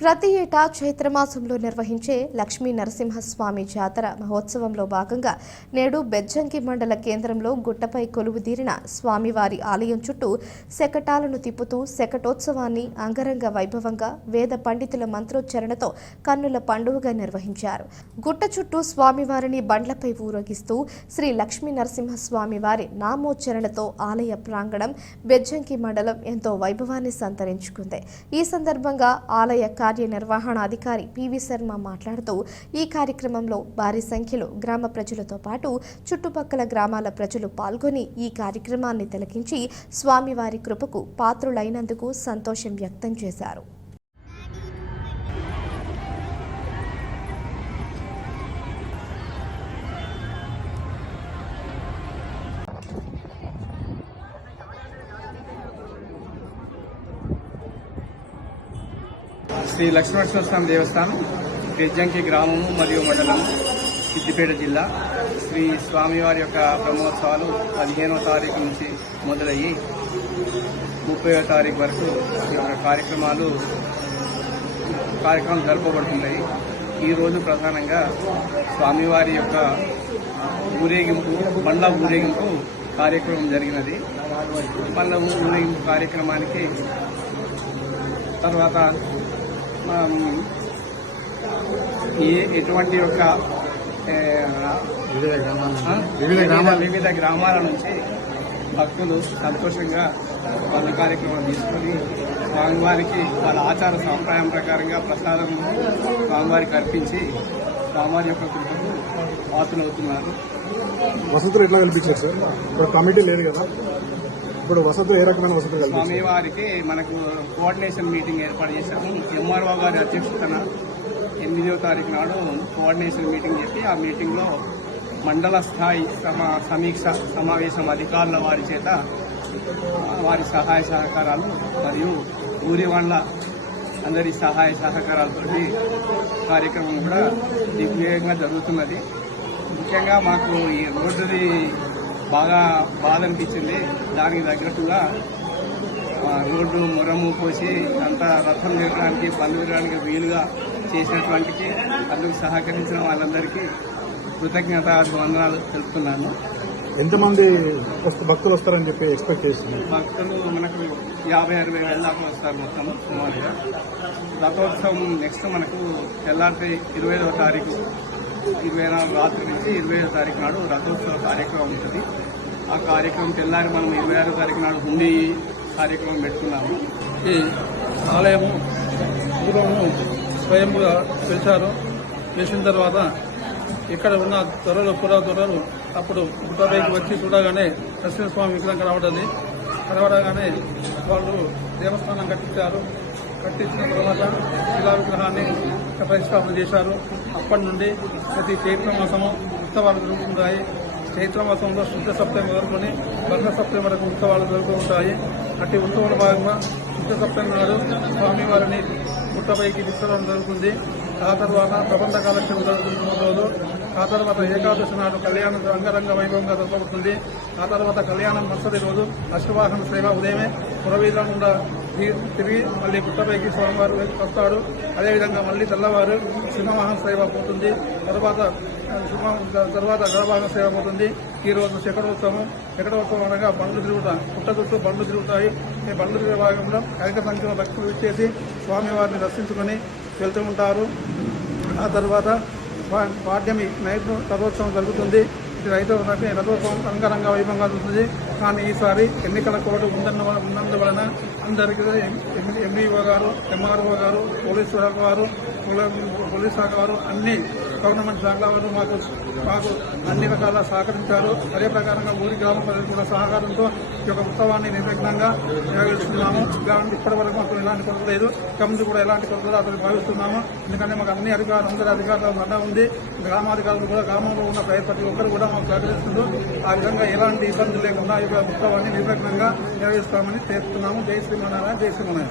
ప్రతి ఏటా చైత్రమాసంలో నిర్వహించే లక్ష్మీ నరసింహస్వామి జాతర మహోత్సవంలో భాగంగా నేడు బెజ్జంకి మండల కేంద్రంలో గుట్టపై కొలువుదీరిన స్వామివారి ఆలయం చుట్టూ శకటాలను తిప్పుతూ శకటోత్సవాన్ని అంగరంగ వైభవంగా వేద పండితుల మంత్రోచ్చరణతో కన్నుల పండుగగా నిర్వహించారు. గుట్ట చుట్టూ స్వామివారిని బండ్లపై ఊరేగిస్తూ శ్రీ లక్ష్మీ నరసింహస్వామి వారి నామోచ్చరణతో ఆలయ ప్రాంగణం బెజ్జంకి మండలం ఎంతో వైభవాన్ని సంతరించుకుంది. ఈ సందర్భంగా ఆలయ కార్యనిర్వహణాధికారి పివి శర్మ మాట్లాడుతూ ఈ కార్యక్రమంలో భారీ సంఖ్యలో గ్రామ ప్రజలతో పాటు చుట్టుపక్కల గ్రామాల ప్రజలు పాల్గొని ఈ కార్యక్రమాన్ని తిలకించి స్వామివారి కృపకు పాత్రులైనందుకు సంతోషం వ్యక్తం చేశారు. శ్రీ లక్ష్మీనరసింహస్వామి దేవస్థానం బెజ్జంకి గ్రామము మరియు మండలం సిద్దిపేట జిల్లా. శ్రీ స్వామివారి యొక్క బ్రహ్మోత్సవాలు 15వ తారీఖు నుంచి మొదలయ్యి 30వ తారీఖు వరకు ఈ యొక్క కార్యక్రమాలు జరపబడుతున్నాయి. ఈరోజు ప్రధానంగా స్వామివారి యొక్క బండ్ల ఊరేగింపు కార్యక్రమం జరిగినది. బండ్ల ఊరేగింపు కార్యక్రమానికి తర్వాత ఎటువంటి యొక్క వివిధ గ్రామాల నుంచి భక్తులు సంతోషంగా వాళ్ళ కార్యక్రమం తీసుకుని స్వామివారికి వాళ్ళ ఆచార సాంప్రదాయం ప్రకారంగా ప్రసాదం స్వామివారికి అర్పించి స్వామివారి యొక్క కృపకు పాత్రలవుతున్నారు. వసతులు ఎట్లా కల్పించారు సార్? ఇప్పుడు కమిటీ లేదు కదా, ఇప్పుడు వసతులు ఏ రకమైన వసతులు? స్వామివారికి మనకు కోఆర్డినేషన్ మీటింగ్ ఏర్పాటు చేశాము. ఎంఆర్ఓ గారి అధ్యక్షతన 8వ తారీఖు నాడు కోఆర్డినేషన్ మీటింగ్ చెప్పి ఆ మీటింగ్లో మండల స్థాయి సమీక్ష సమావేశం అధికారుల వారి చేత వారి సహాయ సహకారాలు మరియు ఊరి వాళ్ళ అందరి సహాయ సహకారాలతో కార్యక్రమం కూడా దిగ్విజయంగా జరుగుతున్నది. ముఖ్యంగా మాకు ఈ రోడ్డుది బాగా బాధ అనిపించింది. దానికి తగ్గట్టుగా రోడ్డు మొరము పోసి అంతా రథం తిరగడానికి బండ్లు తిరగడానికి వీలుగా చేసినటువంటి అందుకు సహకరించిన వాళ్ళందరికీ కృతజ్ఞత వందనాలు తెలుపుతున్నాను. ఎంతమంది భక్తులు వస్తారని చెప్పి ఎక్స్పెక్ట్ చేస్తున్నారు? భక్తులు మనకు 50-60 వేల దాకా వస్తారు మొత్తం సుమారుగా. రథోత్సవం నెక్స్ట్ మనకు తెల్లారి 25వ తారీఖు 24 రాత్రి నుంచి 25వ తారీఖు నాడు రథోత్సవ కార్యక్రమం ఉంటుంది. ఆ కార్యక్రమం తెల్లారి మనం 26వ తారీఖు నాడు హుండీ కార్యక్రమం పెట్టుకున్నాము. ఈ ఆలయము పూర్వము స్వయంగా చేసిన తర్వాత ఇక్కడ ఉన్న దొరలు అప్పుడు గుట్టపైకి వచ్చి చూడగానే నరసింహస్వామి విగ్రహం కనబడగానే వాళ్ళు దేవస్థానం కట్టించారు. కట్టించిన తర్వాత శిలా విగ్రహాన్ని ప్రతిష్టాపన చేశారు. అప్పటి నుండి ప్రతి చైత్రమాసము ఉత్సవాలు జరుగుతుంటాయి. చైత్రమాసంలో శుద్ధ సప్తమి మొదలుకొని వర్ష సప్తమి వరకు ఉత్సవాలు జరుగుతూ ఉంటాయి. అట్టి ఉత్సవాల భాగంగా శుద్ధ సప్తమి నాడు స్వామివారిని గుట్టపైకి తీసుకురావడం జరుగుతుంది. ఆ తర్వాత ప్రబంధ కాలక్షేపం జరుగుతున్న రోజు, ఆ తర్వాత ఏకాదశి నాడు కళ్యాణం అంగరంగ వైభవంగా జరగబడుతుంది. ఆ తర్వాత కళ్యాణం మరుసటి రోజు అశ్వవాహన సేవ ఉదయమే పురవీధుల గుండా తిరిగి మళ్ళీ గుట్టపైకి స్వామివారు వస్తాడు. అదేవిధంగా మళ్ళీ తెల్లవారు సింహవాహన సేవ పోతుంది. తర్వాత గడవాహన సేవ పోతుంది. ఈ రోజు శకటోత్సవం అనగా బండ్లు తిరుగుతాయి. గుట్ట చుట్టూ బండ్లు తిరుగుతాయి. ఈ బండ్లు తిరిగే భాగంలో అధిక సంఖ్యలో భక్తులు ఇచ్చేసి స్వామివారిని దర్శించుకొని వెళ్తూ ఉంటారు. ఆ తర్వాత పాడ్యమి నైట్ రథోత్సవం జరుగుతుంది. ఇది రథోత్సవం అంగరంగ వైభవంగా జరుగుతుంది. కానీ ఈసారి ఎన్నికల కోడ్ ఉన్నందువలన అందరికీ ఎంఈఓ గారు, ఎంఆర్ఓ గారు, పోలీసు శాఖ వారు అన్ని గవర్నమెంట్ శాఖల వారు మాకు అన్ని రకాల సహకరించారు. అదే ప్రకారంగా ఊరి గ్రామ ప్రజలు కూడా సహకారంతో ఈ యొక్క ఉత్సవాన్ని నిర్విఘ్నంగా నిర్వహిస్తున్నాము. ఇప్పటి వరకు మాకు ఎలాంటి కొరత లేదు. కమిటీ కూడా ఎలాంటి కొరత అతను భావిస్తున్నాము. ఎందుకంటే మాకు అందరి అధికారులు అండ ఉంది. గ్రామాధికారులు కూడా గ్రామంలో ఉన్న ప్రతి ఒక్కరు కూడా మాకు సహకరిస్తుంటూ ఆ విధంగా ఎలాంటి ఇబ్బందులు లేకుండా ఈ ఉత్సవాన్ని నిర్విఘ్నంగా నిర్వహిస్తామని చేస్తున్నాము. జై శ్రీమన్నారాయణ, జై శ్రీమన్నారాయణ.